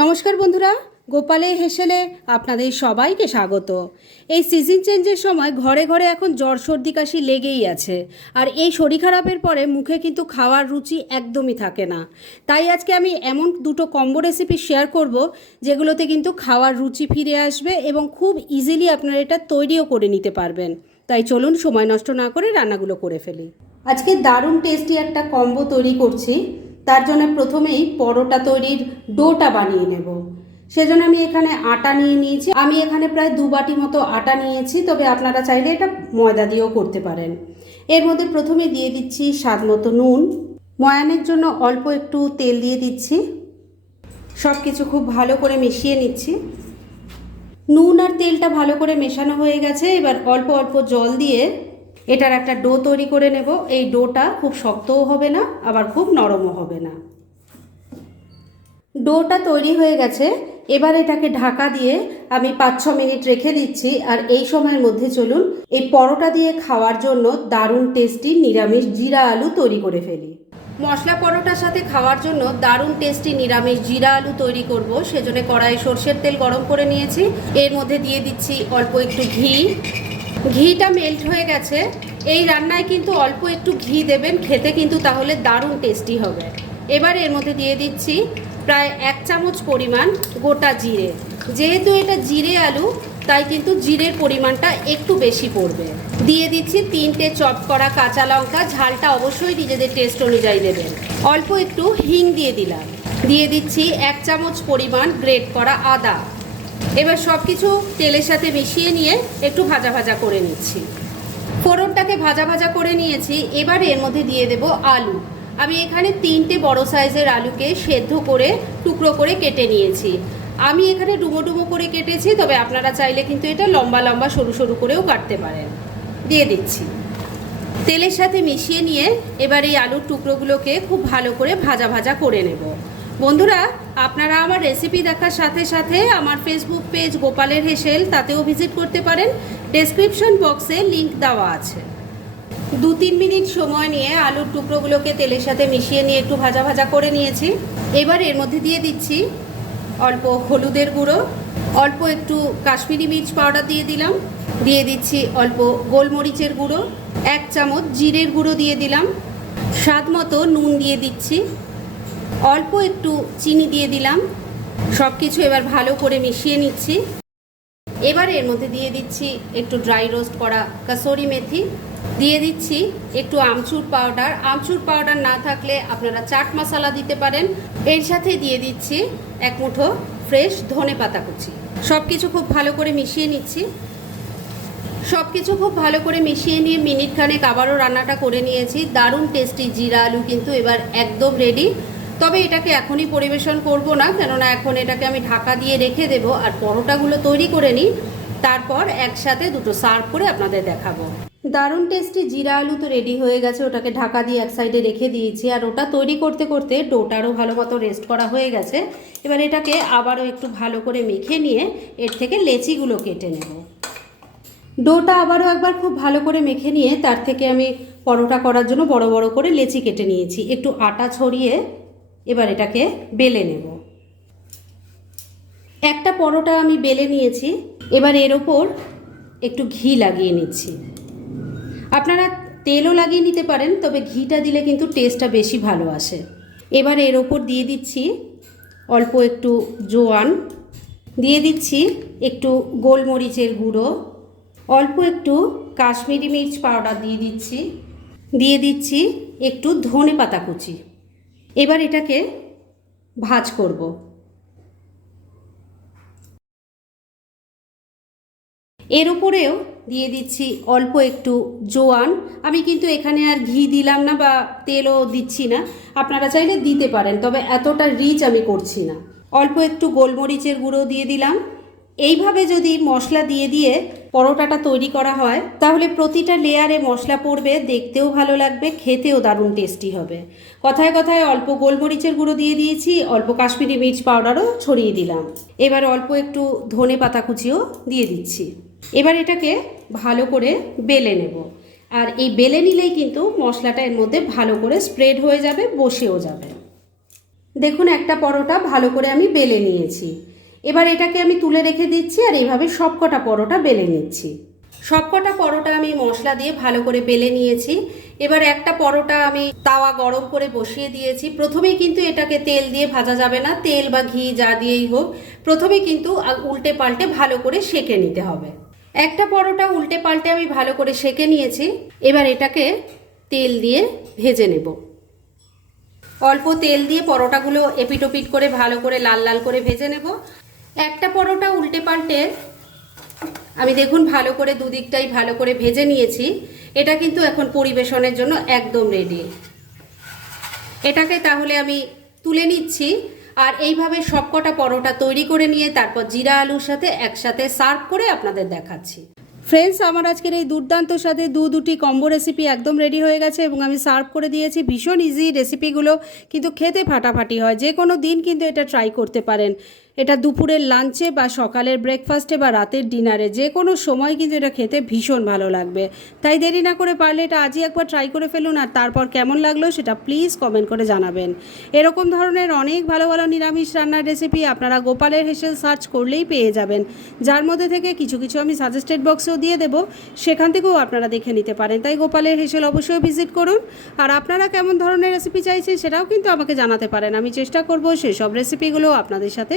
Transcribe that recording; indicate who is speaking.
Speaker 1: নমস্কার বন্ধুরা, গোপালে হেসেলে আপনাদের সবাইকে স্বাগত। এই সিজন চেঞ্জের সময় ঘরে ঘরে এখন জ্বর সর্দি কাশি লেগেই আছে। আর এই শরীর খারাপের পরে মুখে কিন্তু খাওয়ার রুচি একদমই থাকে না। তাই আজকে আমি এমন দুটো কম্বো রেসিপি শেয়ার করব, যেগুলোতে কিন্তু খাওয়ার রুচি ফিরে আসবে এবং খুব ইজিলি আপনারা এটা তৈরিও করে নিতে পারবেন। তাই চলুন সময় নষ্ট না করে রান্নাগুলো করে ফেলি।
Speaker 2: আজকে দারুণ টেস্টি একটা কম্বো তৈরি করছি। তার জন্য প্রথমেই পরোটা তৈরির ডোটা বানিয়ে নেব। সেজন্য আমি এখানে আটা নিয়ে নিয়েছি। আমি এখানে প্রায় দু বাটি মতো আটা নিয়েছি, তবে আপনারা চাইলে এটা ময়দা দিয়েও করতে পারেন। এর মধ্যে প্রথমে দিয়ে দিচ্ছি স্বাদ মতো নুন। ময়ানের জন্য অল্প একটু তেল দিয়ে দিচ্ছি। সব কিছু খুব ভালো করে মিশিয়ে নিচ্ছি। নুন আর তেলটা ভালো করে মেশানো হয়ে গেছে। এবার অল্প অল্প জল দিয়ে এটার একটা ডো তৈরি করে নেব। এই ডোটা খুব শক্তও হবে না, আবার খুব নরমও হবে না। ডোটা তৈরি হয়ে গেছে। এবার এটাকে ঢাকা দিয়ে আমি পাঁচ ছ মিনিট রেখে দিচ্ছি। আর এই সময়ের মধ্যে চলুন, এই পরোটা দিয়ে খাওয়ার জন্য দারুণ টেস্টি নিরামিষ জিরা আলু তৈরি করে ফেলি। মশলা পরোটার সাথে খাওয়ার জন্য দারুণ টেস্টি নিরামিষ জিরা আলু তৈরি করব। সেজন্য কড়াইয়ে সর্ষের তেল গরম করে নিয়েছি। এর মধ্যে দিয়ে দিচ্ছি অল্প একটু ঘি। ঘিটা মেল্ট হয়ে গেছে। এই রান্নায় কিন্তু অল্প একটু ঘি দেবেন, খেতে কিন্তু তাহলে দারুণ টেস্টি হবে। এবার এর মধ্যে দিয়ে দিচ্ছি প্রায় এক চামচ পরিমাণ গোটা জিরে। যেহেতু এটা জিরে আলু, তাই কিন্তু জিরের পরিমাণটা একটু বেশি পড়বে। দিয়ে দিচ্ছি তিনটে চপ করা কাঁচা লঙ্কা, ঝালটা অবশ্যই নিজেদের টেস্ট অনুযায়ী দেবেন অল্প একটু হিং দিয়ে দিলাম। দিয়ে দিচ্ছি এক চামচ পরিমাণ গ্রেট করা আদা। এবার সব কিছু তেলের সাথে মিশিয়ে নিয়ে একটু ভাজা ভাজা করে নিচ্ছি। ফোড়নটাকে ভাজা ভাজা করে নিয়েছি, এবার এর মধ্যে দিয়ে দেব আলু। আমি এখানে তিনটে বড় সাইজের আলুকে সেদ্ধ করে, টুকরো করে কেটে নিয়েছি। আমি এখানে ডুমো ডুমো করে কেটেছি, তবে আপনারা চাইলে কিন্তু এটা লম্বা লম্বা সরু সরু করেও কাটতে পারেন। দিয়ে দিচ্ছি। তেলের সাথে মিশিয়ে নিয়ে এবার এই আলুর টুকরোগুলোকে খুব ভালো করে ভাজা ভাজা করে নেব। বন্ধুরা, আপনারা আমার রেসিপি দেখার সাথে সাথে আমার ফেসবুক পেজ গোপালের হেসেল, তাতেও ভিজিট করতে পারেন। ডেসক্রিপশন বক্সে লিংক দেওয়া আছে। দু তিন মিনিট সময় নিয়ে আলুর টুকরোগুলোকে তেলের সাথে মিশিয়ে নিয়ে একটু ভাজা ভাজা করে নিয়েছি। এবার এর মধ্যে দিয়ে দিচ্ছি অল্প হলুদের গুঁড়ো, অল্প একটু কাশ্মীরি মির্চ পাউডার দিয়ে দিলাম, দিয়ে দিচ্ছি অল্প গোলমরিচের গুঁড়ো, এক চামচ জিরের গুঁড়ো দিয়ে দিলাম, স্বাদ মতো নুন দিয়ে দিচ্ছি। অল্প একটু চিনি দিয়ে দিলাম। সব কিছু এবার ভালো করে মিশিয়ে নিচ্ছি। এবার এর মধ্যে দিয়ে দিচ্ছি একটু ড্রাই রোস্ট করা কাসরি মেথি। দিয়ে দিচ্ছি একটু আমচুর পাউডার আমচুর পাউডার না থাকলে আপনারা চাট মশলা দিতে পারেন। এর সাথে দিয়ে দিচ্ছি এক মুঠো ফ্রেশ ধনে পাতা কুচি। সব কিছু খুব ভালো করে মিশিয়ে নিচ্ছি। সব কিছু খুব ভালো করে মিশিয়ে নিয়ে মিনিট খানেক আবারও রান্নাটা করে নিয়েছি। দারুণ টেস্টি জিরা আলু কিন্তু এবার একদম রেডি তবে এটাকে এখনই পরিবেশন করব না, কেননা এখন এটাকে আমি ঢাকা দিয়ে রেখে দেব আর পরোটাগুলো তৈরি করে নিই। তারপর একসাথে দুটো সার্ভ করে আপনাদের দেখাবো। দারুণ টেস্টি জিরা আলু তো রেডি হয়ে গেছে, ওটাকে ঢাকা দিয়ে এক সাইডে রেখে দিয়েছি। আর ওটা তৈরি করতে করতে ডোটারও ভালো মতো রেস্ট করা হয়ে গেছে। এবার এটাকে আবারও একটু ভালো করে মেখে নিয়ে এর থেকে লেচিগুলো কেটে নেব। ডোটা আবারও একবার খুব ভালো করে মেখে নিয়ে তার থেকে আমি পরোটা করার জন্য বড় বড় করে লেচি কেটে নিয়েছি। একটু আটা ছড়িয়ে এবার এটাকে বেলে নেব। একটা পরোটা আমি বেলে নিয়েছি, এবার এর ওপর একটু ঘি লাগিয়ে নিচ্ছি। আপনারা তেলও লাগিয়ে নিতে পারেন, তবে ঘিটা দিলে কিন্তু টেস্টটা বেশি ভালো আসে। এবার এর ওপর দিয়ে দিচ্ছি অল্প একটু জোয়ান। দিয়ে দিচ্ছি একটু গোলমরিচের গুঁড়ো। অল্প একটু কাশ্মীরি মির্চ পাউডার দিয়ে দিচ্ছি। দিয়ে দিচ্ছি একটু ধনে পাতা কুচি। এবার এটাকে ভাজ করব। এর উপরেও দিয়ে দিচ্ছি অল্প একটু জোয়ান। আমি কিন্তু এখানে আর ঘি দিলাম না বা তেলও দিচ্ছি না। আপনারা চাইলে দিতে পারেন, তবে এতটা রিচ আমি করছি না। অল্প একটু গোলমরিচের গুঁড়ো দিয়ে দিলাম। এইভাবে যদি মশলা দিয়ে দিয়ে পরোটাটা তৈরি করা হয়। তাহলে প্রতিটা লেয়ারে মশলা পড়বে, দেখতেও ভালো লাগবে, খেতেও দারুণ টেস্টি হবে। কথায় কথায় অল্প গোলমরিচের গুঁড়ো দিয়ে দিয়েছি, অল্প কাশ্মীরি মির্চ পাউডারও ছড়িয়ে দিলাম। এবার অল্প একটু ধনে পাতা কুচিও দিয়ে দিচ্ছি। এবার এটাকে ভালো করে বেলে নেব। আর এই বেলে নিলেই কিন্তু মশলাটা এর মধ্যে ভালো করে স্প্রেড হয়ে যাবে, বসেও যাবে। দেখুন, একটা পরোটা ভালো করে আমি বেলে নিয়েছি। এবার এটাকে আমি তুলে রেখে দিচ্ছি আর এইভাবে সবকটা পরোটা বেলে নিচ্ছি। সবকটা পরোটা আমি মশলা দিয়ে ভালো করে বেলে নিয়েছি। এবার একটা পরোটা আমি তাওয়া গরম করে বসিয়ে দিয়েছি। প্রথমেই কিন্তু এটাকে তেল দিয়ে ভাজা যাবে না, তেল বা ঘি যা দিয়েই হোক। প্রথমে কিন্তু উল্টে পাল্টে ভালো করে সেকে নিতে হবে। একটা পরোটা উল্টে পাল্টে আমি ভালো করে সেকে নিয়েছি। এবার এটাকে তেল দিয়ে ভেজে নেব। অল্প তেল দিয়ে পরোটাগুলো এপিটোপিট করে ভালো করে লাল লাল করে ভেজে নেব। একটা পরোটা উল্টে পাল্টে আমি দেখুন ভালো করে দুদিকটাই ভালো করে ভেজে নিয়েছি। এটা কিন্তু এখন পরিবেশনের জন্য একদম রেডি এটাকে তাহলে আমি তুলে নিচ্ছি আর এইভাবে সবকটা পরোটা তৈরি করে নিয়ে তারপর জিরা আলুর সাথে একসাথে সার্ভ করে আপনাদের দেখাচ্ছি।
Speaker 1: ফ্রেন্ডস আমার আজকের এই দুর্দান্ত সাথে দু দুটি কম্বো রেসিপি একদম রেডি হয়ে গেছে এবং আমি সার্ভ করে দিয়েছি। ভীষণ ইজি রেসিপিগুলো কিন্তু খেতে ফাটাফাটি হয়। যে কোনো দিন কিন্তু এটা ট্রাই করতে পারেন। এটা দুপুরের লাঞ্চে বা সকালের ব্রেকফাস্টে বা রাতের ডিনারে যে কোনো সময় কিন্তু এটা খেতে ভীষণ ভালো লাগবে। তাই দেরি না করে পারলে এটা আজই একবার ট্রাই করে ফেলুন আর তারপর কেমন লাগল সেটা প্লিজ কমেন্ট করে জানাবেন। এরকম ধরনের অনেক ভালো ভালো নিরামিষ রান্নার রেসিপি আপনারা গোপালের হেসেল সার্চ করলেই পেয়ে যাবেন। যার মধ্যে থেকে কিছু কিছু আমি সাজেস্টেড বক্সেও দিয়ে দেব, সেখান থেকেও আপনারা দেখে নিতে পারেন। তাই গোপালের হেসেল অবশ্যই ভিজিট করুন। আর আপনারা কেমন ধরনের রেসিপি চাইছেন সেটাও কিন্তু আমাকে জানাতে পারেন। আমি চেষ্টা করব সেসব রেসিপিগুলো আপনাদের সাথে